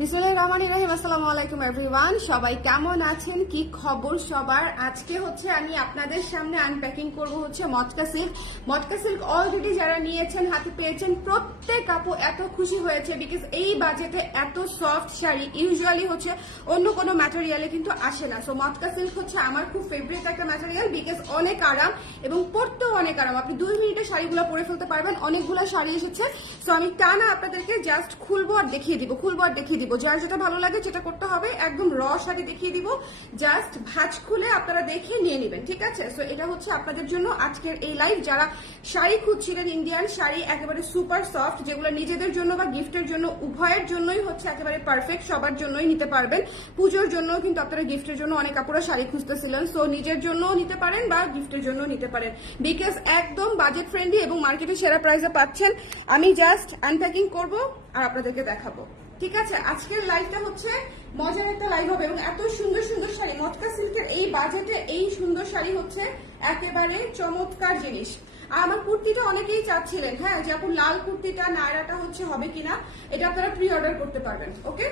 বিসমিল্লাহির রহমানির রহিম। আসসালামু আলাইকুম এভরিওয়ান, সবাই কেমন আছেন, কি খবর সবার? আজকে হচ্ছে আমি আপনাদের সামনে আনপ্যাকিং করব হচ্ছে মটকা সিল্ক। মটকা সিল্ক অলরেডি যারা নিয়েছেন, হাতে পেয়েছেন, প্রত্যেক আপু এত খুশি হয়েছে বিকজ এই বাজেটে এত সফট শাড়ি ইউজুয়ালি হচ্ছে অন্য কোনো ম্যাটেরিয়ালে কিন্তু আসে না। সো মটকা সিল্ক হচ্ছে আমার খুব ফেভারিট একটা ম্যাটেরিয়াল বিকজ অনেক আরাম এবং পরতেও অনেক আরাম। আপনি 2 মিনিটে শাড়িগুলো পরে ফেলতে পারবেন। অনেকগুলো শাড়ি এসেছে, সো আমি টানা আপনাদেরকে জাস্ট খুলবো আর দেখিয়ে দিব, যার যেটা ভালো লাগে যেটা করতে হবে, একদম র শাড়ি দেখিয়ে দিব, জাস্ট ভাঁজ খুলে আপনারা দেখে নিয়ে নেবেন, ঠিক আছে? সো এটা হচ্ছে আপনাদের জন্য আজকের এই লাইভ। যারা শাড়ি খুঁজছিলেন, ইন্ডিয়ান শাড়ি একেবারে সুপার সফট, যেগুলো নিজেদের জন্য বা গিফটের জন্য উভয়ের জন্যই হচ্ছে একেবারে পারফেক্ট, সবার জন্যই নিতে পারবেন। পুজোর জন্য কিন্তু আপনারা গিফটের জন্য অনেক আপুরা শাড়ি খুঁজতেছিলেন, সো নিজের জন্য নিতে পারেন বা গিফটের জন্য নিতে পারেন বিকজ একদম বাজেট ফ্রেন্ডলি এবং মার্কেটে সেরা প্রাইসে পাচ্ছেন। আমি জাস্ট আনপ্যাকিং করব আর আপনাদেরকে দেখাবো, ঠিক আছে? আজকের লাইভটা হচ্ছে মজার একটা লাইভ হবে এবং এত সুন্দর সুন্দর শাড়ি, মটকা সিল্কের এই বাজেটে এই সুন্দর শাড়ি হচ্ছে একেবারে চমৎকার জিনিস। আর আমার কুর্তিটা অনেকেই চাচ্ছিলেন, হ্যাঁ, যে আপু লাল কুর্তিটা নায়রাটা হচ্ছে হবে কিনা, এটা আপনারা প্রি অর্ডার করতে পারবেন। ওকে,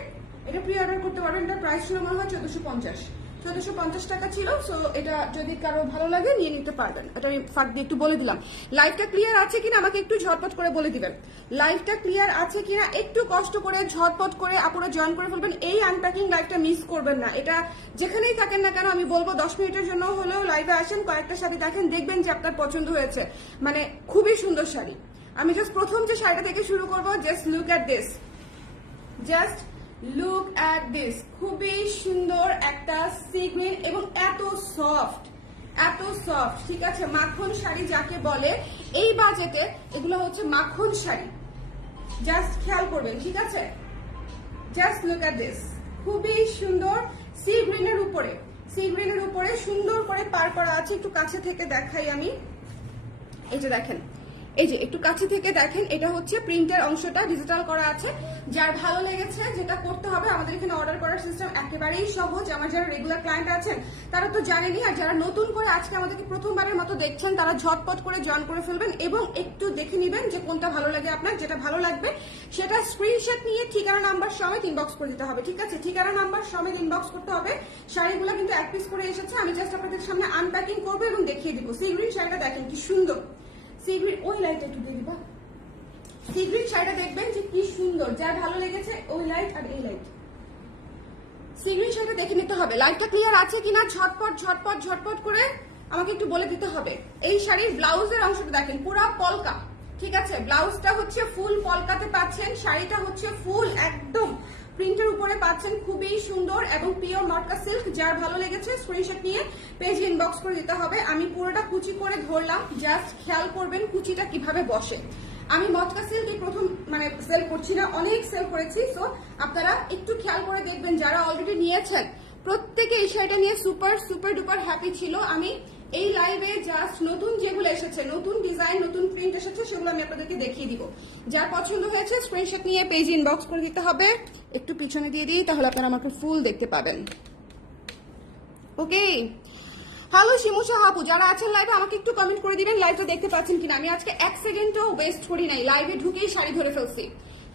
এটা প্রি অর্ডার করতে পারবেন। এটা প্রাইস ছিল মনে হয় 1450 টাকা ছিল। সো এটা যদি কারো ভালো লাগে নিয়ে নিতে পারবেন। এটা আমি ফাঁক দিয়ে একটু বলে দিলাম। লাইভটা ক্লিয়ার আছে কিনা আমাকে একটু ঝটপট করে বলে দিবেন। লাইভটা ক্লিয়ার আছে কিনা একটু কষ্ট করে ঝটপট করে আপনারা জয়েন করে ফেলবেন। এই আনপ্যাকিং লাইভটা মিস করবেন না। এটা যেখানেই থাকেন না কেন আমি বলবো 10 মিনিটের জন্য হলেও লাইভে আসেন, কয়েকটা শাড়ি দেখেন, দেখবেন যে আপনার পছন্দ হয়েছে। মানে খুবই সুন্দর শাড়ি। আমি জাস্ট প্রথম যে শাড়িটা থেকে শুরু করবো, just look at this, just look at this. খুবই সুন্দর একটা সি গ্রিন এবং এত সফট, ঠিক আছে? মাখন শাড়ি যাকে বলে এই বাজেটে, এগুলো হচ্ছে মাখন শাড়ি। জাস্ট খেয়াল করবেন, ঠিক আছে? জাস্ট লুক অ্যাট দিস, খুবই সুন্দর সি গ্রিনের উপরে সুন্দর করে পার করা আছে। একটু কাছে থেকে দেখাই আমি, এই যে দেখেন, এই যে একটু কাছে থেকে দেখেন, এটা হচ্ছে প্রিন্টের অংশটা ডিজিটাল করা আছে। যার ভালো লেগেছে যেটা করতে হবে, আমাদের এখানে অর্ডার করার সিস্টেম একেবারেই সহজ। আমার যারা রেগুলার ক্লায়েন্ট আছেন তারা তো জানেনই, আর যারা নতুন করে আজকে আমাদেরকে প্রথমবারের মতো দেখছেন তারা ঝটপট করে জয়েন করে ফেলবেন এবং একটু দেখে নেবেন যে কোনটা ভালো লাগে আপনার। যেটা ভালো লাগবে সেটা স্ক্রিনশট নিয়ে ঠিকানা নাম্বার সমেত ইনবক্স করে দিতে হবে, ঠিক আছে? ঠিকানা নাম্বার সমেত ইনবক্স করতে হবে। শাড়িগুলো কিন্তু এক পিস করে এসেছে, আমি জাস্ট আপনাদের সামনে আনপ্যাকিং করবো এবং দেখিয়ে দিব। সি গ্রিন শাড়িটা দেখেন কি সুন্দর, সি গ্রিন, ওই লাইট একটু দিয়ে দিবা। সি গ্রিন শাড়িটা দেখবেন যে কি সুন্দর, যার ভালো লেগেছে ওই লাইট আর এই লাইট, সি গ্রিন শাড়িটা দেখে নিতে হবে। লাইটটা ক্লিয়ার আছে কিনা ঝটপট করে আমাকে একটু বলে দিতে হবে। এই শাড়ির ব্লাউজের অংশটা দেখেন, পুরা পলকা, ঠিক আছে? ব্লাউজটা হচ্ছে ফুল পলকাতে পাচ্ছেন, শাড়িটা হচ্ছে ফুল একদম প্রিন্টের উপরে পাচ্ছেন, খুবই সুন্দর এবং পিওর মটকা সিল্ক। যার ভালো লেগেছে স্ক্রিনশট নিয়ে পেজে ইনবক্স করে দিতে হবে। আমি পুরোটা কুচি করে ধরলাম, জাস্ট খেয়াল করবেন কুচিটা কিভাবে বসে। আমি মটকা সিল্ক প্রথম সেল করছি না, অনেক সেল করেছি। সো আপনারা একটু খেয়াল করে দেখবেন, যারা অলরেডি নিয়েছেন প্রত্যেকে এই শাড়িটা নিয়ে সুপার ডুপার হ্যাপি ছিল। আমি এই লাইভে জাস্ট নতুন যেগুলো এসেছে, নতুন ডিজাইন, নতুন প্রিন্ট এসেছে, সেগুলো আমি আপনাদেরকে দেখিয়ে দিব। যার পছন্দ হয়েছে স্ক্রিনশট নিয়ে পেজে ইনবক্স করে দিতে হবে। একটু পিছনে দিয়ে দিই, তাহলে আপনারা আমাকে ফুল দেখতে পাবেন। ওকে, হ্যালো শিমুশা হাপু, যারা আছেন লাইভে আমাকে একটু কমেন্ট করে দিবেন লাইভটা দেখতে পাচ্ছেন কিনা। আমি আজকে 1 সেকেন্ডও ওয়েস্ট করি নাই, লাইভে ঢুকেই শাড়ি ধরে ফেলছি,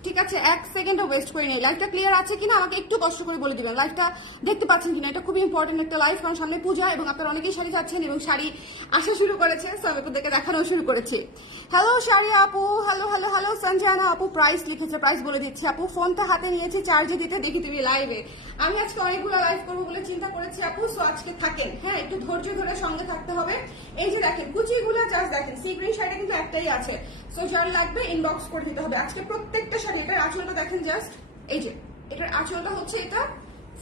ঠিক আছে? 1 সেকেন্ডও ওয়েস্ট করি নাই। লাইভটা ক্লিয়ার আছে কিনা আমাকে একটু কষ্ট করে বলে দিবেন, লাইভটা দেখতে পাচ্ছেন কিনা। এটা খুবই ইম্পর্টেন্ট একটা লাইভ, কারণ সামনে পূজা এবং আপনারা অনেকেই শাড়ি চাচ্ছেন এবং শাড়ি আসা শুরু করেছে, সো আমি আপনাদেরকে দেখানো শুরু করেছি। হ্যালো শাড়ি আপু, হ্যালো সঞ্জয়না আপু, প্রাইস লিখেছে, প্রাইস বলে দিচ্ছি আপু। ফোনটা হাতে নিয়েছি চার্জে দিতে, দেখি তুমি লাইভে। আমি আজকে অনেকগুলো লাইভ করবো বলে চিন্তা করেছি আপু, সো আজকে থাকেন, হ্যাঁ, একটু ধৈর্য ধরে সঙ্গে থাকতে হবে। এই যে দেখেন কুচিগুলো জাস্ট দেখেন, সি গ্রিন শাড়ি কিন্তু একটাই আছে, সো যার লাগবে ইনবক্স করে দিতে হবে। আজকে প্রত্যেকটা শাড়ি, এটার আঁচলটা দেখেন জাস্ট, এই যে এটার আঁচলটা হচ্ছে এটা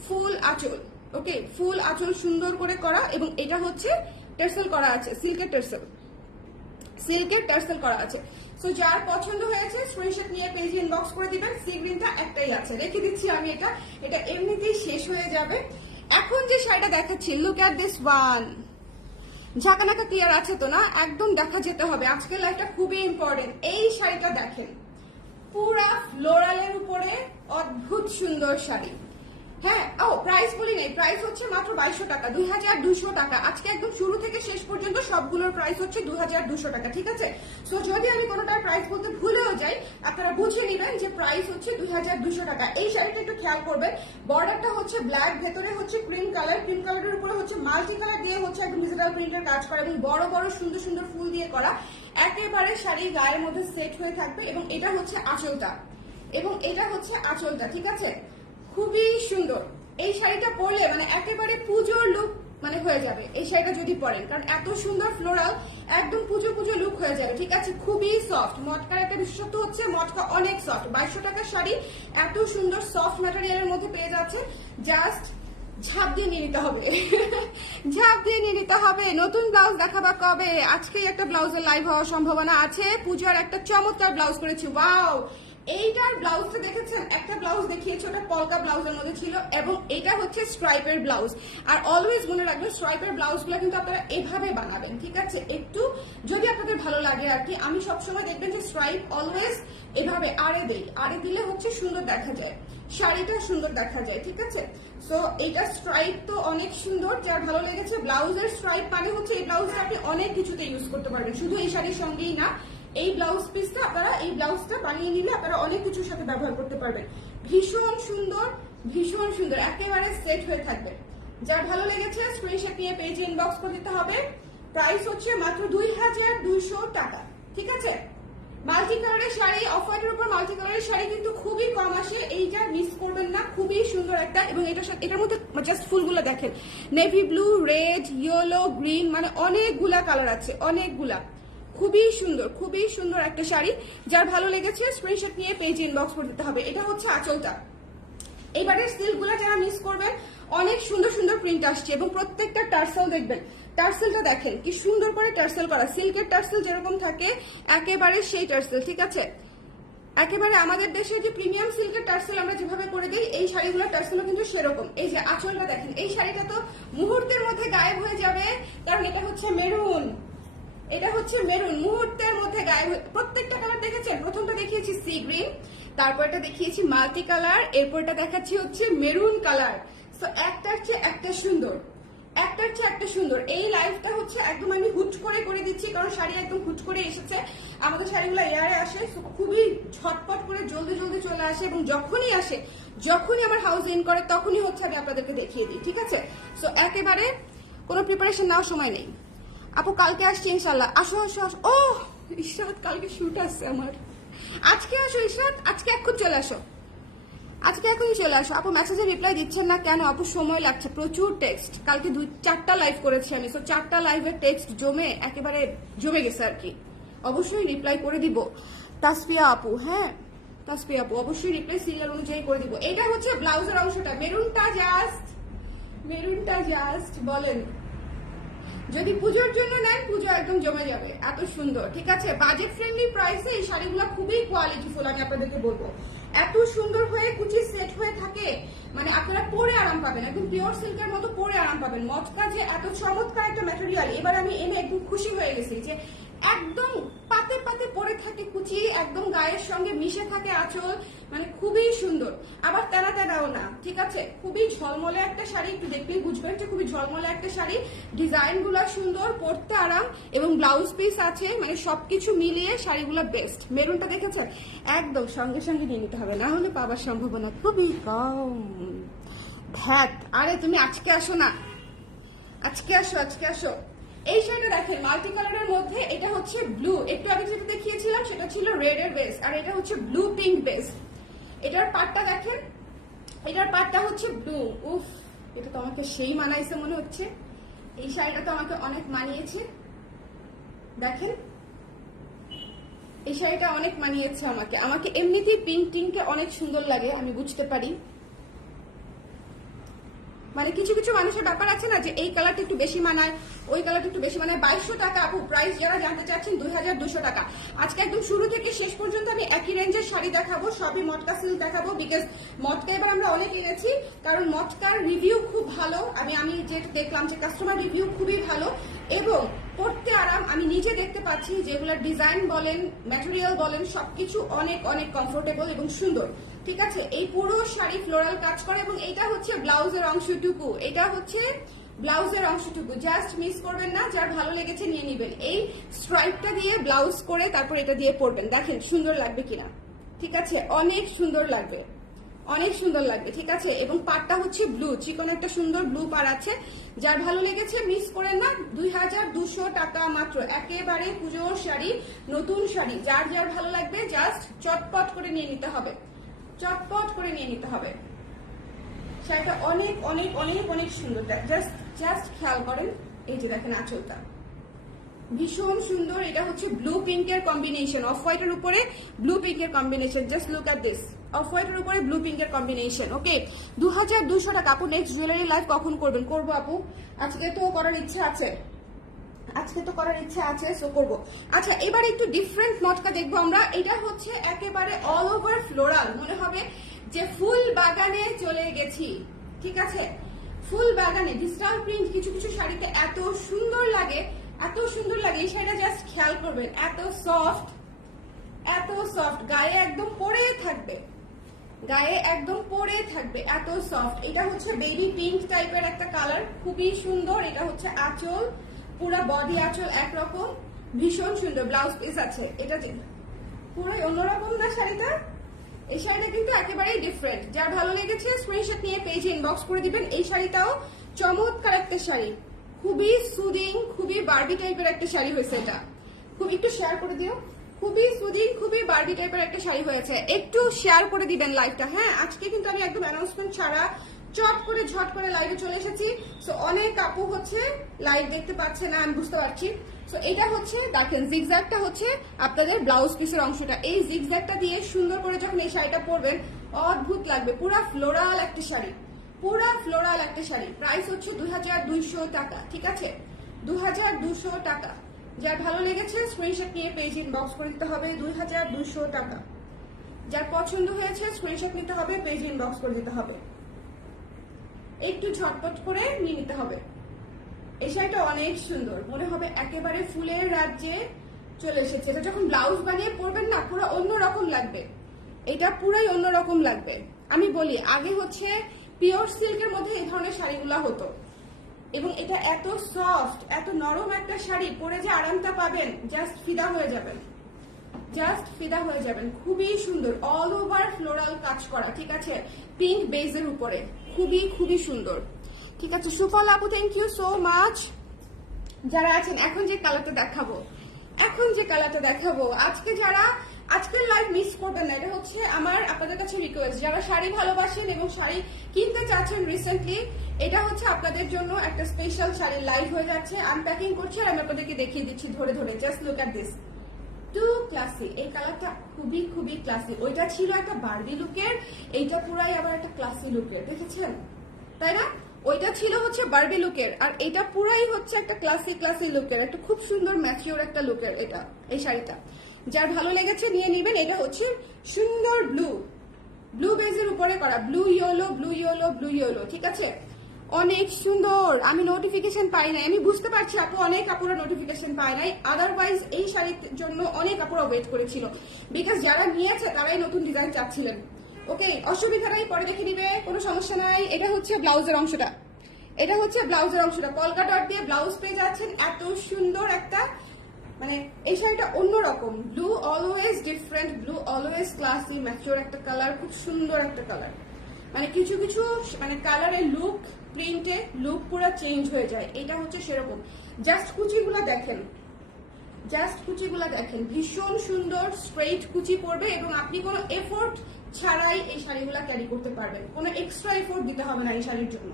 ফুল আঁচল, ওকে, ফুল আঁচল সুন্দর করে করা এবং এটা হচ্ছে টার্সেল করা আছে, সিল্কের টার্সেল করা আছে। সো যার পছন্দ হয়েছে স্ক্রিনশট নিয়ে পেজে ইনবক্স করে দিবেন। সি গ্রিনটা একটাই আছে, রেখে দিচ্ছি আমি। এটা এমনিতেই শেষ হয়ে যাবে। এখন যে শাড়িটা দেখাচ্ছি, লুক অ্যাট দিস ওয়ান। ঝাঁকানাকা ক্লিয়ার আছে তো না? একদম দেখা যেতে হবে, আজকের লাইফটা খুবই ইম্পর্টেন্ট। এই শাড়িটা দেখেন, পুরা ফ্লোরালের উপরে অদ্ভুত সুন্দর শাড়ি। হ্যাঁ, ও প্রাইস বলি নাই, প্রাইস হচ্ছে মাত্র 2200 টাকা, 2200 টাকা। আজকে একদম শুরু থেকে শেষ পর্যন্ত সবগুলোর প্রাইস হচ্ছে 2200 টাকা, ঠিক আছে? সো যদি আমি কোনোটার প্রাইস বলতে ভুলেও যাই, আপনারা বুঝে নেবেন যে প্রাইস হচ্ছে 2200 টাকা। এই শাড়িটা একটু খেয়াল করবেন, বর্ডারটা হচ্ছে ব্ল্যাক, ভেতরে হচ্ছে ক্রিম কালার, ক্রিম কালারের উপরে হচ্ছে মাল্টি কালার দিয়ে হচ্ছে একদম ডিজিটাল প্রিন্টের কাজ করা এবং বড় বড় সুন্দর সুন্দর ফুল দিয়ে করা। একেবারে শাড়ি গায়ের মধ্যে সেট হয়ে থাকবে এবং এটা হচ্ছে আঁচলটা, ঠিক আছে? খুবই সুন্দর। এই শাড়িটা পরলে মানে একেবারে পুজোর লুক মানে হয়ে যাবে এই শাড়িটা যদি পরেন, কারণ এত সুন্দর ফ্লোরাল, একদম পুজো পুজো লুক হয়ে যাবে, ঠিক আছে? খুবই সফট। মটকার একটা বিশেষত্ব হচ্ছে মটকা অনেক সফট। 2200 টাকার শাড়ি এত সুন্দর সফট ম্যাটেরিয়ালের মধ্যে পেয়ে যাচ্ছে, জাস্ট ঝাঁপ দিয়ে নিয়ে নিতে হবে ঝাঁপ দিয়ে নিয়ে নিতে হবে। নতুন ব্লাউজ দেখাবা কবে? আজকেই একটা ব্লাউজের লাইভ হওয়ার সম্ভাবনা আছে। পূজার একটা চমৎকার ব্লাউজ করেছি, ওয়াও! এইটার ব্লাউজটা দেখেছেন? একটা ব্লাউজ দেখিয়েছে, ওটা পলকা ব্লাউজের মধ্যে ছিল এবং এটা হচ্ছে স্ট্রাইপের ব্লাউজ। আর অলওয়েজ মনে রাখবেন স্ট্রাইপের ব্লাউজগুলো কিন্তু আপনারা এভাবে বানাবেন, ঠিক আছে? একটু যদি আপনাদের ভালো লাগে আর কি। আমি সবসময় দেখবেন যে স্ট্রাইপ অলওয়েজ এভাবে আড়ে দেই, আড়ে দিলে হচ্ছে সুন্দর দেখা যায়, শাড়িটা সুন্দর দেখা যায়, ঠিক আছে? সো এটা স্ট্রাইপ তো অনেক সুন্দর, যার ভালো লেগেছে। ব্লাউজের স্ট্রাইপ মানে হচ্ছে এই ব্লাউজটা আপনি অনেক কিছুতে ইউজ করতে পারবেন, শুধু এই শাড়ির সঙ্গেই না। এই ব্লাউজ পিসটা আপনারা এই ব্লাউজটা বানিয়ে নিলে আপনারা অনেক কিছুর সাথে ব্যবহার করতে পারবেন। ভীষণ সুন্দর, ভীষণ সুন্দর, একেবারে সেট হয়ে থাকবে। যার ভালো লেগেছে স্ক্রিনশট নিয়ে পেজে ইনবক্স করে দিতে হবে। প্রাইস হচ্ছে মাত্র 2200 টাকা, ঠিক আছে? মাল্টি কালারের শাড়ি, অফ হোয়াইটের উপর মাল্টি কালারের শাড়ি কিন্তু খুবই কম আসে, এইটা মিস করবেন না। খুবই সুন্দর একটা, এবং এটার মধ্যে জাস্ট ফুলগুলো দেখেন, navy blue, red, yellow, green, মানে অনেকগুলা কালার আছে, অনেকগুলা। খুবই সুন্দর, খুবই সুন্দর একটা শাড়ি। যার ভালো লেগেছে স্ক্রিনশট নিয়ে পেজে ইনবক্স করে দিতে হবে। এটা হচ্ছে আঁচলটা। এবারে সিল্কগুলো যারা মিস করবেন, অনেক সুন্দর সুন্দর প্রিন্ট আসছে এবং প্রত্যেকটা টার্সেল দেখবেন। টার্সেলটা দেখেন কি সুন্দর করে টার্সেল করা, সিল্কের টার্সেল যেরকম থাকে একেবারে সেই টার্সেল, ঠিক আছে? একেবারে আমাদের দেশে যে প্রিমিয়াম সিল্কের টার্সেল আমরা যেভাবে করে দিই, এই শাড়িগুলোর টার্সেলও কিন্তু সেরকম। এই যে আঁচলটা দেখেন, এই শাড়িটা তো মুহূর্তের মধ্যে গায়েব হয়ে যাবে, কারণ এটা হচ্ছে মেরুন, এটা হচ্ছে মেরুন, মুহূর্তের মধ্যে গায়েব। প্রত্যেকটা কালার দেখেছেন? প্রথমটা দেখিয়েছি সি গ্রিন, তারপরটা দেখিয়েছি মাল্টি কালার, এরপরটা দেখাচ্ছি হচ্ছে মেরুন কালার। সো একটার চেয়ে একটা সুন্দর, একটার চেয়ে একটা সুন্দর। এই লাইফটা হচ্ছে একদম আমি হুট করে দিচ্ছি, কারণ শাড়ি একদম হুট করে এসেছে। আমাদের শাড়িগুলো এয়ারে আসে, খুবই ঝটপট করে জলদি জলদি চলে আসে, এবং যখনই আসে, যখনই আমার হাউস ইন করে, তখনই হচ্ছে আমি আপনাদেরকে দেখিয়ে দিই, ঠিক আছে? সো একেবারে কোনো প্রিপারেশন নেওয়ার সময় নেই। আপু কালকে আসছি ইনশাল্লাহ। আসো আসো আসো। ও ইশরাত, কালকে শুট আছে আমার। আজকে আসো ইশরাত, আজকে এখন চলে আসো, আজকে এখনই চলে আসো। আপু মেসেজে রিপ্লাই দিচ্ছেন না কেন? আপু সময় লাগছে, প্রচুর টেক্সট। কালকে 4টা লাইভ করেছি আমি, তো 4টা লাইভের টেক্সট একেবারে জমে গেছে আর কি। অবশ্যই রিপ্লাই করে দিব তাসফিয়া আপু। হ্যাঁ তাসফিয়া আপু, অবশ্যই রিপ্লাই সিরিয়াল অনুযায়ী করে দিব। এটা হচ্ছে ব্লাউজের অংশটা, মেরুনটা জাস্ট বলেন, যদি পুজোর জন্য নেন পুজো একদম জমে যাবে, এত সুন্দর, ঠিক আছে? বাজেট ফ্রেন্ডলি প্রাইসে এই শাড়িগুলো খুবই কোয়ালিটিফুল, আমি আপনাদেরকে বলবো। এত সুন্দর হয়ে কুচি সেট হয়ে থাকে, মানে আপনারা পরে আরাম পাবেন, একদম পিওর সিল্কের মতো পরে আরাম পাবেন। মটকা যে এত চমৎকার একটা ম্যাটেরিয়াল, এবার আমি এনে একদম খুশি হয়ে গেছি যে একদম পাতে পাতে পরে থাকে কুচি, একদম গায়ের সঙ্গে মিশে থাকে আঁচল, মানে খুবই সুন্দর। আবার তেনা তেনাও না, ঠিক আছে? খুবই ঝলমলে একটা শাড়ি, একটু দেখলেই বুঝবেন যে খুবই ঝলমলে একটা শাড়ি। ডিজাইন গুলো সুন্দর, পরতে আরাম, এবং ব্লাউজ পিস আছে, মানে সবকিছু মিলিয়ে শাড়িগুলো বেস্ট। মেরুনটা দেখেছেন? একদম সঙ্গে সঙ্গে নিয়ে নিতে হবে, না হলে পাওয়ার সম্ভাবনা খুবই কম। ধ্যাত, আরে তুমি আজকে আসো না, আজকে আসো, আজকে আসো। এই শাড়িটা দেখেন মাল্টি কালারের মধ্যে, এটা হচ্ছে ব্লু, একটু আগে যেটা দেখিয়েছিলাম সেটা ছিল রেড এর বেস, আর এটা হচ্ছে ব্লু পিঙ্ক বেস। এটার পাটটা দেখেন, এটার পাটটা হচ্ছে ব্লু। উফ, এটা তো আমাকে সেই মানাইছে মনে হচ্ছে, এই শাড়িটা তো আমাকে অনেক মানিয়েছে। দেখেন এই শাড়িটা অনেক মানিয়েছে আমাকে, আমাকে এমনিতেই পিঙ্ক টিঙ্কটা অনেক সুন্দর লাগে, আমি বুঝতে পারি। মানে কিছু কিছু মানুষের ব্যাপার আছে না, যে এই কালারটা একটু বেশি মানায়, ওই কালারটা একটু বেশি মানায়। 2200 টাকা আপু প্রাইস, যারা জানতে চাচ্ছেন 2200 টাকা। আজকে একদম শুরু থেকে শেষ পর্যন্ত আমি একই রেঞ্জের শাড়ি দেখাবো, সবই মটকা সিল্ক দেখাবো, বিকজ মটকা এবার আমরা অনেক এনেছি, কারণ মটকার রিভিউ খুব ভালো। আমি যেটা দেখলাম যে কাস্টমার রিভিউ খুবই ভালো, এবং পরতে আরাম। আমি নিজে দেখতে পাচ্ছি যেগুলোর ডিজাইন বলেন, ম্যাটেরিয়াল বলেন, সবকিছু অনেক অনেক কমফোর্টেবল এবং সুন্দর। ঠিক আছে, এই পুরো শাড়ি ফ্লোরাল কাজ করে এবং এটা হচ্ছে ব্লাউজের অংশটুকু, এটা হচ্ছে ব্লাউজের অংশটুকু। জাস্ট মিস করবেন না, যার ভালো লেগেছে নিয়ে নিবেন। এই স্ট্রাইপটা দিয়ে ব্লাউজ করে তারপর এটা দিয়ে পরবেন, দেখেন সুন্দর লাগবে কিনা। ঠিক আছে, অনেক সুন্দর লাগবে, অনেক সুন্দর লাগবে। ঠিক আছে, এবং পাড়টা হচ্ছে ব্লু, চিকন একটা সুন্দর ব্লু পাড় আছে। যার ভালো লেগেছে মিস করেন না, 2200 টাকা মাত্র। একেবারে পুজোর শাড়ি, নতুন শাড়ি, যার যার ভালো লাগবে জাস্ট চটপট করে নিয়ে নিতে হবে, চটপট করে নিয়ে নিতে হবে। শাড়িটা অনেক অনেক অনেক অনেক সুন্দর, জাস্ট খেয়াল করেন। এই যে দেখেন আঁচলটা ভীষণ সুন্দর। এটা হচ্ছে ব্লু পিঙ্কের কম্বিনেশন, অফ হোয়াইটের উপরে ব্লু পিঙ্কের কম্বিনেশন। Just look at this, off হোয়াইটের উপরে ব্লু পিঙ্কের কম্বিনেশন। ওকে, 2200 টাকা। আপু নেক্সট জুয়েলারি লাইভ কখন করবেন? করবো আপু, আজকে তো করার ইচ্ছা আছে, আজকে তো করার ইচ্ছা আছে, সো করবো। আচ্ছা, এবার একটু ডিফারেন্ট মটকা দেখবো আমরা। এটা হচ্ছে একেবারে অল ওভার ফ্লোরাল, মনে হবে যে ফুল বাগানে চলে গেছি। ঠিক আছে, ফুল বাগানে ডিজিটাল প্রিন্ট কিছু কিছু শাড়িতে এত সুন্দর লাগে, এত সুন্দর লাগে। এই শাড়িটা জাস্ট খেয়াল করবেন, এত সফট, এত সফট, গায়ে একদম পরে থাকবে, গায়ে একদম পরে থাকবে, এত সফট। এটা হচ্ছে বেবি পিঙ্ক টাইপের একটা কালার, খুবই সুন্দর। এটা হচ্ছে আঁচল, পুরো বডি আঁচল একরকম, ভীষণ সুন্দর। ব্লাউজ পিস আছে, এটা পুরো অন্যরকম না শাড়িটা। এই শাড়িটা কিন্তু একেবারেই ডিফারেন্ট। যার ভালো লেগেছে স্ক্রিনশট নিয়ে পেজে ইনবক্স করে দিবেন। এই শাড়িটাও চমৎকার একটা শাড়ি, খুবই সুদিং, খুবই বারবি টাইপের একটা শাড়ি হয়েছে। এটা খুব একটু শেয়ার করে দিও, খুবই সুদিং, খুবই বারবি টাইপের একটা শাড়ি হয়েছে। একটু শেয়ার করে দিবেন লাইভটা। হ্যাঁ, আজকে কিন্তু আমি একদম অ্যানাউন্সমেন্ট ছাড়া চট করে ঝট করে লাইভে চলে এসেছি। সো অনেক আপু হচ্ছে লাইভ দেখতে পাচ্ছে না, আমি বুঝতে পারছি। সো এটা হচ্ছে দেখেন, জিগজ্যাগটা হচ্ছে আপনাদের ব্লাউজ পিসের অংশটা। এই জিগজ্যাগটা দিয়ে সুন্দর করে যখন এই শাড়িটা পরবেন অদ্ভুত লাগবে। পুরা ফ্লোরাল একটা শাড়ি, পুরা ফ্লোরাল একটা শাড়ি। প্রাইস হচ্ছে 2200 টাকা। ঠিক আছে, 2200 টাকা। যার ভালো লেগেছে স্ক্রিনশট নিয়ে পেজ ইনবক্স করে দিতে হবে। 2200 টাকা। যার পছন্দ হয়েছে স্ক্রিনশট নিতে হবে, পেজ ইনবক্স করে দিতে হবে, একটু ঝটপট করে নিয়ে নিতে হবে। এই শাড়িটা অনেক সুন্দর, মনে হবে একেবারে ফুলের রাজ্যে চলে এসেছে। এটা যখন ব্লাউজ বানিয়ে পরবেন না, পুরো অন্যরকম লাগবে, এটা পুরাই অন্যরকম লাগবে। আমি বলি, আগে হচ্ছে পিওর সিল্কের মধ্যে এই ধরনের শাড়িগুলো হতো, এবং এটা এত সফট, এত নরম একটা শাড়ি, পরে যে আরামটা পাবেন জাস্ট ফিদা হয়ে যাবেন, জাস্ট ফিদা হয়ে যাবেন। খুবই সুন্দর, অল ওভার ফ্লোরাল কাজ করা। ঠিক আছে, পিঙ্ক বেজের উপরে, খুবই খুবই সুন্দর। ঠিক আছে, সুফল আপু থ্যাংক ইউ সো মাচ। যারা আছেন, এখন যে কালারটা দেখাবো, এখন যে কালারটা দেখাবো, আজকে যারা আজকের লাইভ মিস করবেন না। এটা হচ্ছে আমার আপনাদের কাছে রিকোয়েস্ট, যারা শাড়ি ভালোবাসেন এবং শাড়ি কিনতে চাচ্ছেন রিসেন্টলি, এটা হচ্ছে আপনাদের জন্য একটা স্পেশাল শাড়ির লাইভ হয়ে যাচ্ছে। আনপ্যাকিং করছি আর আমি আপনাদেরকে দেখিয়ে দিচ্ছি ধরে ধরে। Just look at this, too classy. এই কালারটা খুবই খুবই ক্লাসি। ওইটা ছিল একটা বারবি লুকের, এইটা পুরাই আবার একটা ক্লাসি লুকের, দেখেছেন তাই না? ওইটা ছিল হচ্ছে বারবি লুকের, আর এটা পুরাই হচ্ছে একটা ক্লাসি ক্লাসি লুকের, একটা খুব সুন্দর ম্যাচিওর একটা লুকের এটা, এই শাড়িটা। যার ভালো লেগেছে নিয়ে নিবেন। এটা হচ্ছে সুন্দর ব্লু, ব্লু বেজের উপরে করা, blue yellow, blue yellow, blue yellow. ঠিক আছে, অনেক সুন্দর। আমি নোটিফিকেশন পাই নাই, আমি বুঝতে পারছি আপু, অনেক আপুরা নোটিফিকেশন পায় নাই। আদারওয়াইজ এই শাড়ির জন্য অনেক আপুরা ওয়েট করেছিল, বিকজ যারা নিয়েছে তারাই নতুন ডিজাইন চাচ্ছিলেন। ওকে, অসুবিধা নাই, পরে দেখে নিবে, কোনো সমস্যা নাই। এটা হচ্ছে ব্লাউজের অংশটা, এটা হচ্ছে ব্লাউজের অংশটা। কলকা ডট দিয়ে ব্লাউজ পেয়ে যাচ্ছেন। এত সুন্দর একটা, মানে এই শাড়িটা অন্যরকম। Blue always different, blue always classy, mature একটা কালার, খুব সুন্দর একটা কালার। মানে কিছু কিছু মানে কালারের লুক, প্রিন্টে লুক পুরো চেঞ্জ হয়ে যায়। এটা হচ্ছে সেরকম। জাস্ট কুচিগুলো দেখেন, জাস্ট কুচিগুলো দেখেন, ভীষণ সুন্দর স্ট্রেইট কুচি পড়বে এবং আপনি কোনো এফোর্ট ছাড়াই এই শাড়িগুলো ক্যারি করতে পারবেন। কোনো এক্সট্রা এফোর্ট দিতে হবে না এই শাড়ির জন্য।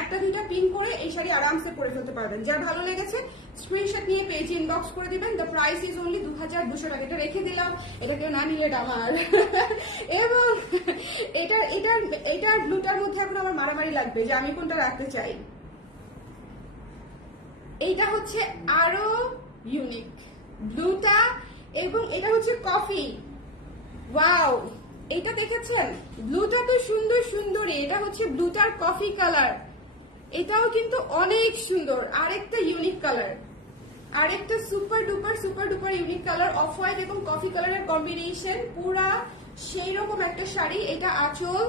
একটা দুইটা পিন করে এই শাড়ি আরামসে পরে ফেলতে পারবেন। যার ভালো লেগেছে স্ক্রিনশট নিয়ে পেজে ইনবক্স করে দিবেন। দ্য প্রাইস ইজ অনলি 2200 টাকা। এটা রেখে দিলাম, এটা কেউ না নিলে এটা আমার। এবং এটার ব্লুটার মধ্যে এখন আমার মারামারি লাগবে যে আমি কোনটা রাখতে চাই। এইটা হচ্ছে আরো ইউনিক ব্লুটা, এবং এটা হচ্ছে কফি। ওয়াও, এটা দেখেছেন? ব্লুটা তো সুন্দর সুন্দরই। এটা হচ্ছে ব্লুটার কফি কালার, এটাও কিন্তু অনেক সুন্দর। আরেকটা ইউনিক কালার, আরেকটা super duper unique colour, off white এবং কফি কালারের কম্বিনেশন, পুরা সেই রকম একটা শাড়ি। এটা আঁচল,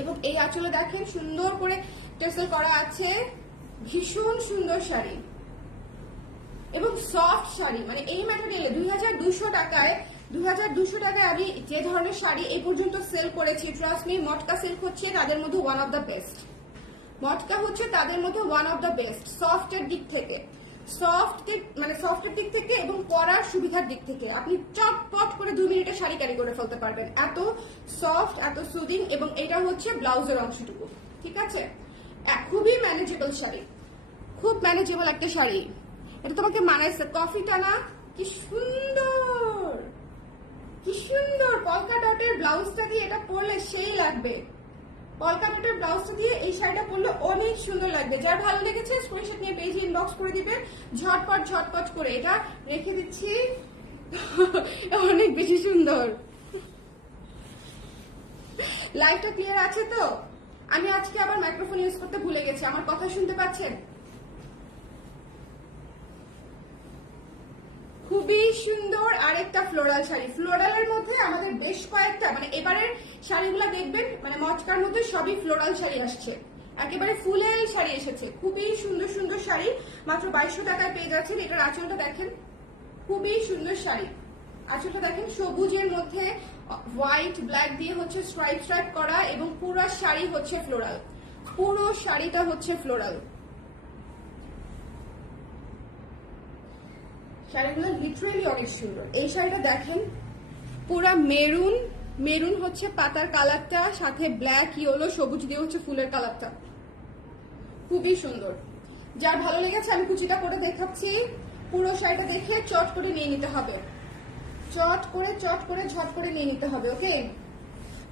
এবং এই আঁচলে দেখেন সুন্দর করে টেসেল করা আছে। ভীষণ সুন্দর শাড়ি এবং সফট শাড়ি, মানে এই ম্যাটেরিয়ালে 2200 টাকায় 2200 টাকায় আমি যে ধরনের শাড়ি এই পর্যন্ত সেল করেছি, ট্রাস্ট মি, মটকা সিল্ক হচ্ছে তাদের মধ্যে ওয়ান অফ দ্য বেস্ট। মটকা হচ্ছে তাদের মধ্যে ওয়ান অফ দ্য বেস্ট সফটের দিক থেকে, সফটের দিক থেকে এবং পরার সুবিধার দিক থেকে। আপনি চটপট করে 2 মিনিটে শাড়ি ক্যারি করে ফেলতে পারবেন, এত সফট, এত সুদিং। এবং এটা হচ্ছে ব্লাউজের অংশটুকু, ঠিক আছে। খুবই ম্যানেজেবল শাড়ি, খুব ম্যানেজেবল একটা শাড়ি। এটা তোমাকে মানাইছে। কফিটা না, কি সুন্দর, কি সুন্দর। পলকা ডটের ব্লাউজটা দিয়ে এটা পরলে সেই লাগবে। পলকা ডটের ব্লাউজটা দিয়ে এই শাড়িটা পরলে অনেক সুন্দর লাগবে। যার ভালো লেগেছে স্ক্রিনশট নিয়ে পেজে ইনবক্স করে দিবেন, ঝটপট ঝটপট করে। এটা রেখে দিচ্ছি, অনেক বেশি সুন্দর। লাইভটা ক্লিয়ার আছে তো? আমি আজকে আবার মাইক্রোফোন ইউজ করতে ভুলে গেছি, আমার কথা শুনতে পাচ্ছেন? খুবই সুন্দর আরেকটা ফ্লোরাল শাড়ি। ফ্লোরালের মধ্যে আমাদের বেশ কয়েকটা, মানে এবারের শাড়িগুলো দেখবেন মানে মচকার মধ্যে সবই ফ্লোরাল শাড়ি আসছে, একেবারে ফুলের শাড়ি এসেছে। খুবই সুন্দর সুন্দর শাড়ি, মাত্র 2200 টাকায় পেয়ে যাচ্ছেন। এটার আঁচলটা দেখেন, খুবই সুন্দর শাড়ি। আঁচলটা দেখেন সবুজের মধ্যে হোয়াইট ব্ল্যাক দিয়ে হচ্ছে স্ট্রাইপ স্ট্রাইপ করা, এবং পুরো শাড়ি হচ্ছে ফ্লোরাল, পুরো শাড়িটা হচ্ছে ফ্লোরাল। শাড়িগুলো লিটারেলি অনেক সুন্দর। এই শাড়িটা দেখেন পুরা মেরুন, মেরুন হচ্ছে পাতার কালারটা, সাথে ব্ল্যাক, ইয়েলো, সবুজ দিয়ে হচ্ছে ফুলের কালারটা, খুবই সুন্দর। যার ভালো লেগেছে আমি কুচিটা করে দেখাচ্ছি। পুরো শাড়িটা দেখে চট করে নিয়ে নিতে হবে, চট করে ঝট করে নিয়ে নিতে হবে। ওকে,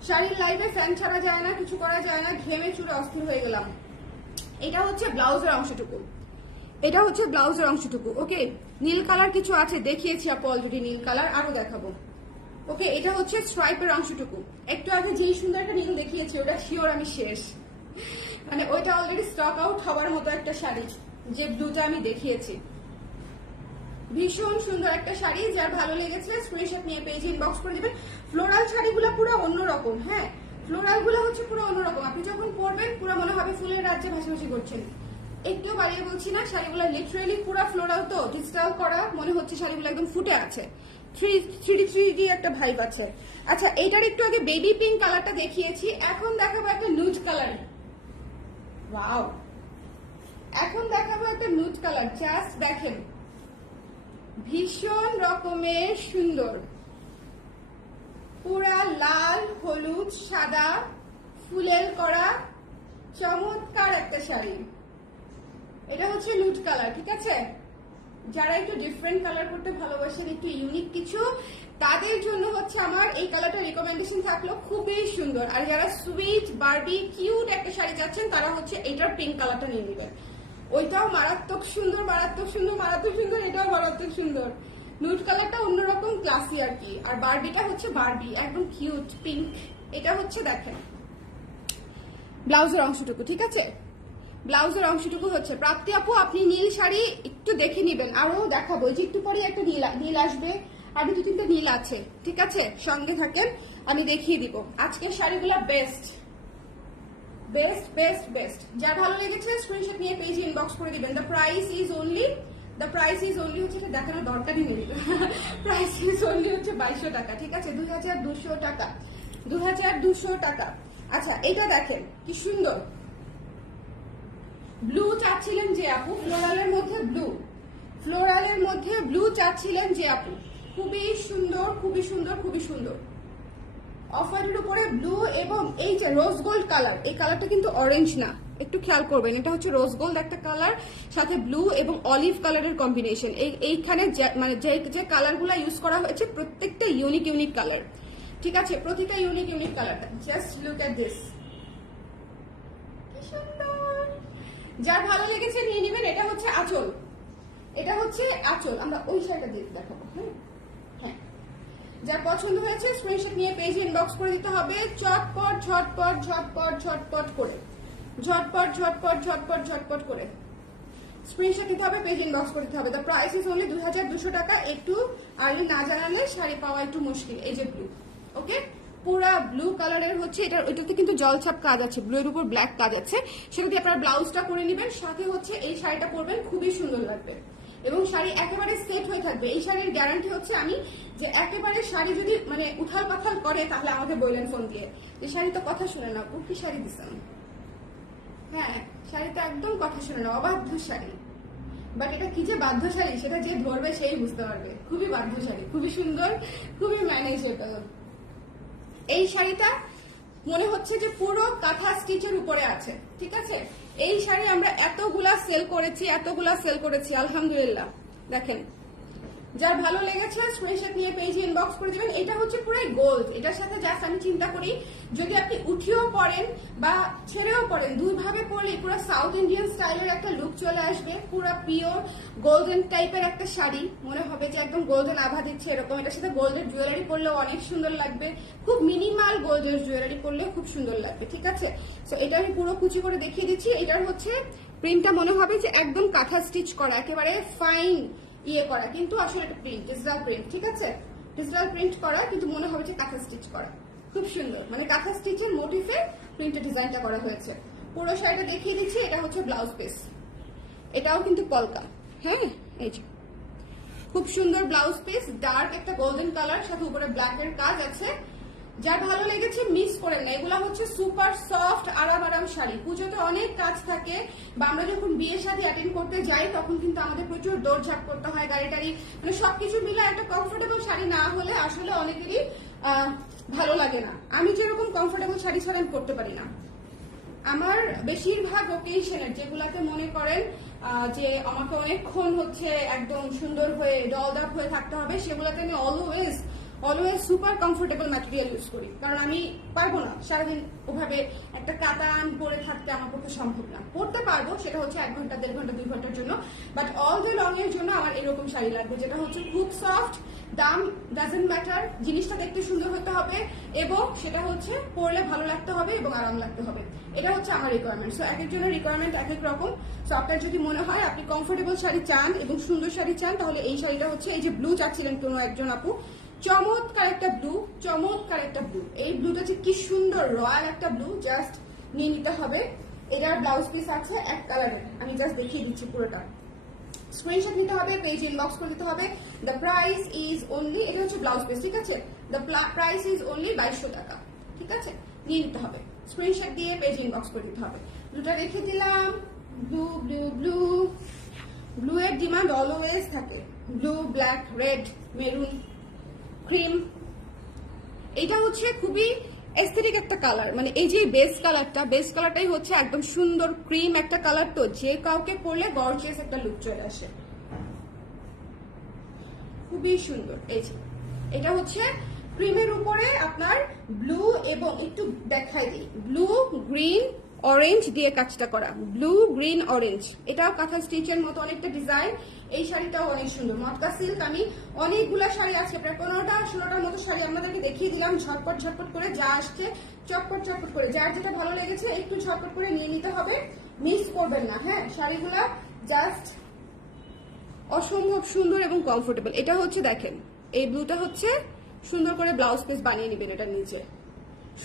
শাড়ির লাইভে ফ্যান ছাড়া যায় না, কিছু করা যায় না, ঘেমে চুরে অস্থির হয়ে গেলাম। এটা হচ্ছে ব্লাউজের অংশটুকু, এটা হচ্ছে ব্লাউজের অংশটুকু। ওকে, নীল কালার কিছু আছে দেখিয়েছি আপু অলরেডি, নীল কালার আরো দেখাবো। ওকে, এটা হচ্ছে স্ট্রাইপের অংশটুকু। একটু আগে যেই সুন্দর একটা নীল দেখিয়েছি ওটা শিওর আমি শেষ, মানে ওইটা অলরেডি স্টক আউট হওয়ার মতো একটা শাড়ি, যে ব্লুটা আমি দেখিয়েছি। ভীষণ সুন্দর একটা শাড়ি, যার ভালো লেগেছে স্ক্রিনশট নিয়ে পেজে ইনবক্স করে দিবেন। ফ্লোরাল শাড়িগুলো পুরো অন্যরকম, হ্যাঁ ফ্লোরাল গুলো হচ্ছে পুরো অন্যরকম। আপনি যখন পরবেন পুরো মনে হবে ফুলের রাজ্যে ভাসাভাসি করছেন। একটু বাড়িয়ে বলছি না, শাড়িগুলো লিটারেলি পুরো ফ্লোরাল, তো ডিজিটাল করা, মনে হচ্ছে শাড়িগুলো একদম ফুটে আছে, 3D একটা ভাইব আছে। আচ্ছা, এটার একটু আগে বেবি পিঙ্ক কালারটা দেখিয়েছি, এখন দেখাবো একটা নুড কালার। ওয়াও, এখন দেখাবো একটা নুড কালার। জাস্ট দেখেন, ভীষণ রকমের সুন্দর, পুরা লাল, হলুদ, সাদা ফুলেল করা চমৎকার একটা শাড়ি। এটা হচ্ছে নুড কালার, ঠিক আছে। যারা একটু ডিফারেন্ট কালার করতে ভালোবাসেন, একটু ইউনিক কিছু, তাদের জন্য হচ্ছে আমার এই কালারটা রিকমেন্ডেশন থাকলো, খুবই সুন্দর। আর যারা সুইট বারবি কিউট একটা শাড়ি চাচ্ছেন তারা হচ্ছে এটার পিঙ্ক কালারটা নিয়ে নেবেন। ওইটাও মারাত্মক সুন্দর, মারাত্মক সুন্দর, মারাত্মক সুন্দর, এটাও মারাত্মক সুন্দর। নুড কালারটা অন্যরকম ক্লাসি আর কি, আর বারবিটা হচ্ছে বারবি একদম কিউট পিঙ্ক। এটা হচ্ছে দেখেন ব্লাউজের অংশটুকু, ঠিক আছে। ব্লাউজের অংশটুকু হচ্ছে প্রাপ্তি আপু, আপনি নীল শাড়ি একটু দেখে নিবেন, আরো দেখাবো, যে একটু পরে একটা নীল আসবে, আর 2-3টা নীল আছে, ঠিক আছে, সঙ্গে থাকেন, আমি দেখিয়ে দিব। আজকের শাড়িগুলো বেস্ট বেস্ট বেস্ট বেস্ট। যার ভালো লেগেছে স্ক্রিনশট নিয়ে পেজে ইনবক্স করে দিবেন। দ্য প্রাইস ইজ অনলি হচ্ছে, এটা দেখানোর দরকারই নেই, প্রাইস ইজ অনলি হচ্ছে 2200 টাকা, ঠিক আছে, 2200 টাকা, 2200 টাকা। আচ্ছা, এটা দেখেন কি সুন্দর, ব্লু চাচ্ছিলেন যে আপু, ফ্লোরালের মধ্যে ব্লু, ফ্লোরালের মধ্যে ব্লু চাচ্ছিলেন যে আপু, খুবই সুন্দর, খুবই সুন্দর, খুবই সুন্দর। অফ হোয়াইটের উপরে ব্লু, এবং এই যে রোজ গোল্ড কালার, এই কালারটা কিন্তু অরেঞ্জ না, একটু খেয়াল করবেন, এটা হচ্ছে রোজ গোল্ড একটা কালার, সাথে ব্লু এবং অলিভ কালারের কম্বিনেশন। এইখানে মানে যে কালারগুলো ইউজ করা হয়েছে প্রত্যেকটা ইউনিক ইউনিক কালার, ঠিক আছে, প্রতিটা ইউনিক ইউনিক কালারটা। জাস্ট লুক এট দিস, কি সুন্দর। যার ভালো লেগেছে নিয়ে নেবেন। এটা হচ্ছে আঁচল, এটা হচ্ছে আঁচল। আমরা ওই শাড়িটা দিয়ে দেখাবো, হ্যাঁ হ্যাঁ। যার পছন্দ হয়েছে স্ক্রিনশট নিয়ে পেজে ইনবক্স করে দিতে হবে, চটপট ঝটপট ঝটপট ঝটপট করে, ঝটপট ঝটপট ঝটপট ঝটপট করে স্ক্রিনশট নিতে হবে, পেজ ইনবক্স করে দিতে হবে। দ্য প্রাইস ইজ অনলি 2200 টাকা। একটু আর্লি না জানালে শাড়ি পাওয়া একটু মুশকিল। এই যে ব্লু, ওকে, পুরা ব্লু কালারের হচ্ছে এটা, ওইটাতে কিন্তু জলছাপ কাজ আছে, ব্লু এর উপর ব্ল্যাক কাজ আছে, সেটা দিয়ে আপনারা ব্লাউজটা করে নেবেন, সাথে হচ্ছে এই শাড়িটা পরবেন, খুবই সুন্দর লাগবে এবং শাড়ি একেবারে সেট হয়ে থাকবে। এই শাড়ির গ্যারান্টি হচ্ছে আমি যে একেবারে শাড়ি যদি মানে উথাল পাথাল করে তাহলে আমাকে বললেন ফোন দিয়ে যে শাড়ি তো কথা শুনে না, কি শাড়ি দিচ্ছেন। হ্যাঁ, শাড়িটা একদম কথা শুনে না, অবাধ্য শাড়ি। বাট এটা কি যে বাধ্য শাড়ি সেটা যে ধরবে সেই বুঝতে পারবে। খুবই বাধ্য শাড়ি, খুবই সুন্দর, খুবই ম্যানেজেবল। এই শাড়িটা মনে হচ্ছে যে পুরো কাঁথা স্টিচের উপরে আছে, ঠিক আছে। এই শাড়ি আমরা এতগুলা সেল করেছি আলহামদুলিল্লাহ। দেখেন, যার ভালো লেগেছে স্ক্রিনশট নিয়ে পেজে ইনবক্স করে দিবেন। এটা হচ্ছে পুরো গোল্ড, এটার সাথে জাস্ট আমি চিন্তা করি যদি আপনি উঠিয়েও পরেন বা ছেড়েও পরেন, দুই ভাবে পরলে পুরো সাউথ ইন্ডিয়ান স্টাইলের একটা লুক চলে আসবে। পুরো পিওর গোল্ডেন টাইপের একটা শাড়ি, মনে হবে যে একদম গোল্ডেন আভা দিচ্ছে এরকম। এটার সাথে গোল্ডের জুয়েলারি পরলেও অনেক সুন্দর লাগবে, খুব মিনিমাল গোল্ডের জুয়েলারি পরলেও খুব সুন্দর লাগবে, ঠিক আছে। সো এটা আমি পুরো কুচি করে দেখিয়ে দিচ্ছি। এটার হচ্ছে প্রিন্টটা মনে হবে যে একদম কাঁথা স্টিচ করা, একেবারে ফাইন ইয়ে করা, কিন্তু আসলে এটা প্রিন্ট, ডিজিটাল প্রিন্ট, ঠিক আছে। ডিজিটাল প্রিন্ট করা কিন্তু মনে হবে যে কাঁথা স্টিচ করা, খুব সুন্দর, মানে কাঁথা স্টিচের মোটিফে প্রিন্টের ডিজাইনটা করা হয়েছে। পুরো শাড়িটা দেখিয়ে দিচ্ছি। এটা হচ্ছে ব্লাউজ পিস, এটাও কিন্তু কলকা। হ্যাঁ, এই যে খুব সুন্দর ব্লাউজ পিস, ডার্ক একটা গোল্ডেন কালার, সাথে উপরে ব্ল্যাক এর কাজ আছে। যার ভালো লেগেছে মিস করেন না, এগুলা হচ্ছে সুপার সফট আরাম শাড়ি। পুজোতে অনেক কাজ থাকে বা আমরা যখন বিয়ে শাদী অ্যাটেন্ড করতে যাই তখন কিন্তু আমাদের প্রচুর দৌড়ঝাঁপ করতে হয়, গাড়ি টাড়ি, মানে সবকিছু মিলে একটা কমফোর্টেবল শাড়ি না হলে আসলে অনেকেরই ভালো লাগে না। আমি যেরকম কমফোর্টেবল শাড়ি ছাড়া আমি পরতে পারি না। আমার বেশিরভাগ ওকেশনের যেগুলাতে মনে করেন যে আমাকে অনেকক্ষণ হচ্ছে একদম সুন্দর হয়ে ডলড আপ হয়ে থাকতে হবে, সেগুলাতে আমি always super comfortable material use করি, কারণ আমি পারবো না সারাদিন ওভাবে একটা কাতান পরে থাকতে, আমার পক্ষে সম্ভব না। পরতে পারবো সেটা হচ্ছে 1 ঘন্টা 1.5 ঘন্টা 2 ঘন্টার জন্য, বাট অল ডে লং এর জন্য আমার এরকম শাড়ি লাগবে যেটা হচ্ছে খুব সফট, দাম ডাজেন্ট ম্যাটার, জিনিসটা দেখতে সুন্দর হতে হবে এবং সেটা হচ্ছে পরলে ভালো লাগতে হবে এবং আরাম লাগতে হবে। এটা হচ্ছে আমার রিকোয়ারমেন্ট। সো এক একজনের রিকোয়ারমেন্ট এক এক রকম। সো আপনার যদি মনে হয় আপনি কমফোর্টেবল শাড়ি চান এবং সুন্দর শাড়ি চান, তাহলে এই শাড়িটা হচ্ছে, এই যে ব্লু চাচ্ছিলেন কোনো একজন আপু, চমৎকার একটা ব্লু, চমৎকার একটা ব্লু। এই ব্লুটা হচ্ছে কি সুন্দর রয়্যাল একটা ব্লু, জাস্ট নিয়ে নিতে হবে। এটার ব্লাউজ পিস আছে এক কালারের, আমি জাস্ট দেখিয়ে দিচ্ছি পুরোটা। স্ক্রিনশট নিতে হবে, পেজ ইনবক্স করে দিতে হবে। দ্য প্রাইস ইজ অনলি, এটা হচ্ছে ব্লাউজ পিস, ঠিক আছে। দ্য প্রাইস ইজ অনলি 2200 টাকা, ঠিক আছে। নিয়ে নিতে হবে, স্ক্রিনশট দিয়ে পেজ ইনবক্স করে দিতে হবে। ব্লুটা রেখে দিলাম। ব্লু ব্লু ব্লু ব্লু এর ডিমান্ড অলওয়েজ থাকে, blue, black, red, maroon, cream. এটা হচ্ছে খুবই এস্থেটিক একটা কালার, মানে এই যে বেস কালারটাই হচ্ছে একদম সুন্দর ক্রিম একটা কালার, তো যে কাউকে পরলে গর্জিয়াস একটা লুক চলে আসে, খুবই সুন্দর। এই যে এটা হচ্ছে ক্রিমের উপরে আপনার ব্লু এবং একটু দেখাই দিই, ব্লু গ্রিন অরেঞ্জ দিয়ে কাজটা করা, ব্লু গ্রিন অরেঞ্জ। এটাও কাঁথা স্টিচের মতো অনেকটা ডিজাইন। এই শাড়িটাও অনেক সুন্দর, মটকা সিল্ক। আমি অনেকগুলা শাড়ি আছে, প্রায় 15টা 16টার মতো শাড়ি আপনাদেরকে দেখিয়ে দিলাম ঝটপট করে, যা আসছে চটপট করে, যার যেটা ভালো লেগেছে একটু ঝটপট করে নিয়ে নিতে হবে, মিস করবেন না। হ্যাঁ, শাড়িগুলা জাস্ট অসম্ভব সুন্দর এবং কমফোর্টেবল। এটা হচ্ছে দেখেন, এই ব্লুটা হচ্ছে সুন্দর করে ব্লাউজ পিস বানিয়ে নেবেন, এটা নিচে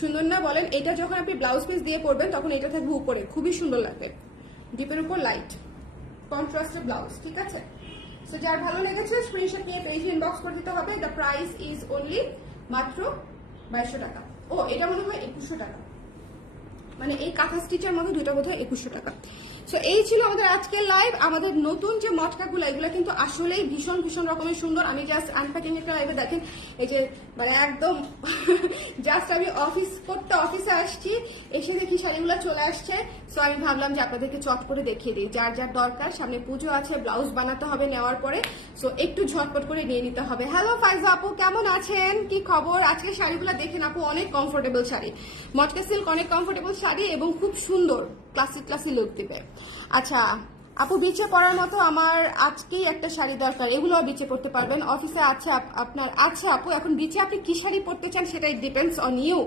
সুন্দর না বলেন। এটা যখন আপনি ব্লাউজ পিস দিয়ে পরবেন তখন এটা থাকবে উপরে, খুবই সুন্দর লাগবে। ডিপের উপর লাইট কন্ট্রাস্টের ব্লাউজ, ঠিক আছে। সো যার ভালো লেগেছে স্ক্রিনশট নিয়ে পেজে ইনবক্স করে দিতে হবে। দ্য প্রাইস ইজ অনলি মাত্র 2200 টাকা। ও, এটা মনে হয় 2100 টাকা, মানে এই কাঁথা স্টিচের মধ্যে দুটো বোধহয় 2100 টাকা। সো এই ছিল আমাদের আজকের লাইভ। আমাদের নতুন যে মটকাগুলো এগুলো কিন্তু আসলেই ভীষণ রকমের সুন্দর। আমি জাস্ট আনপ্যাকিং একটা লাইভে দেখেন, এই যে মানে একদম জাস্ট আমি অফিসে আসছি, এসে দেখি শাড়িগুলো চলে আসছে। সো আমি ভাবলাম যে আপনাদেরকে চট করে দেখিয়ে দিই, যার দরকার, সামনে পুজো আছে, ব্লাউজ বানাতে হবে নেওয়ার পরে, সো একটু ঝটপট করে নিয়ে নিতে হবে। হ্যালো ফাইজা আপু, কেমন আছেন, কি খবর? আজকে শাড়িগুলো দেখেন আপু, অনেক কমফোর্টেবল শাড়ি, মটকা সিল্ক, অনেক কমফোর্টেবল শাড়ি এবং খুব সুন্দর ক্লাসি লুক দিবে। আচ্ছা আপু, বিচে পরার মতো আমার আজকেই একটা শাড়ি দরকার। এগুলো বিচে পড়তে পারবেন, অফিসে আছে আপনার। আচ্ছা আপু, এখন বিচে আপনি কি শাড়ি পরতে চান সেটা ডিপেন্ডস অন ইউ।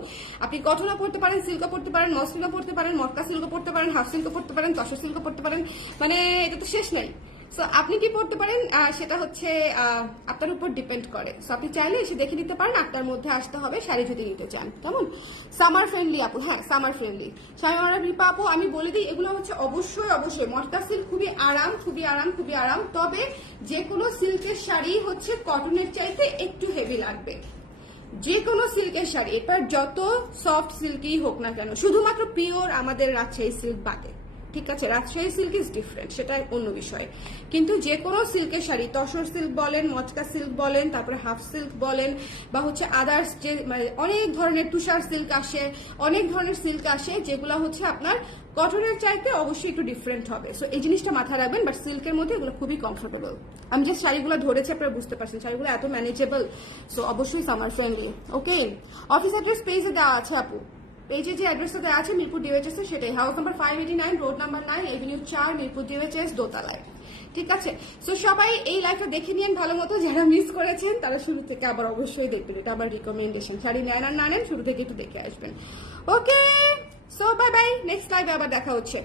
আপনি কটনও পড়তে পারেন, সিল্কও পড়তে পারেন, মসলিনও পড়তে পারেন, মটকা সিল্কও পড়তে পারেন, হাফ সিল্কও পড়তে পারেন, তসর সিল্কও পড়তে পারেন, মানে এটা তো শেষ নেই। সো আপনি কি পড়তে পারেন সেটা হচ্ছে আপনার উপর ডিপেন্ড করে। সো আপনি চাইলে এসে দেখে নিতে পারেন, আপনার মধ্যে আসতে হবে শাড়ি যদি নিতে চান। কেমন সামার ফ্রেন্ডলি আপু, হ্যাঁ সামার ফ্রেন্ডলি শাড়ি রিপা আপু। আমি বলে দিই এগুলো হচ্ছে অবশ্যই মটকা সিল্ক খুবই আরাম। তবে যে কোনো সিল্কের শাড়ি হচ্ছে কটনের চাইতে একটু হেভি লাগবে, যে কোনো সিল্কের শাড়ি। এবার যত সফট সিল্কই হোক না কেন, শুধুমাত্র পিওর আমাদের রাজশাহী সিল্ক বাদে, ঠিক আছে, রাজশাহী সিল্ক ইজ ডিফারেন্ট, সেটা অন্য বিষয়। কিন্তু যে কোনো সিল্কের শাড়ি, তসর সিল্ক বলেন, মচকা সিল্ক বলেন, তারপরে হাফ সিল্ক বলেন, বা হচ্ছে আদার্স যে মানে অনেক ধরনের তুষার সিল্ক আসে, অনেক ধরনের সিল্ক আসে, যেগুলো হচ্ছে আপনার কটনের চাইতে অবশ্যই একটু ডিফারেন্ট হবে। সো এই জিনিসটা মাথায় রাখবেন। বাট সিল্কের মধ্যে এগুলো খুবই কমফোর্টেবল। আমি যে শাড়িগুলো ধরেছি আপনারা বুঝতে পারছেন, শাড়িগুলো এত ম্যানেজেবল। সো অবশ্যই সামার ফ্রেন্ডলি। ওকে, অফিস অ্যাড্রেস পেজে দেওয়া আছে আপু, পেজে যে অ্যাড্রেসটা দেওয়া আছে মিরপুর ডিওএইচএস এ, সেটাই house number 589, road number 9, Avenue 4, Mirpur DOHS দোতলায়। ঠিক আছে, সো সবাই এই লাইভটা দেখে নিন ভালো মতো। যারা মিস করেছেন তারা শুরু থেকে আবার অবশ্যই দেখবেন, এটা আমার রিকমেন্ডেশন। শাড়ি নেন আর না নেন, শুরু থেকে একটু দেখে আসবেন। ওকে, সো বাই বাই, নেক্সট লাইভে আবার দেখা হচ্ছে।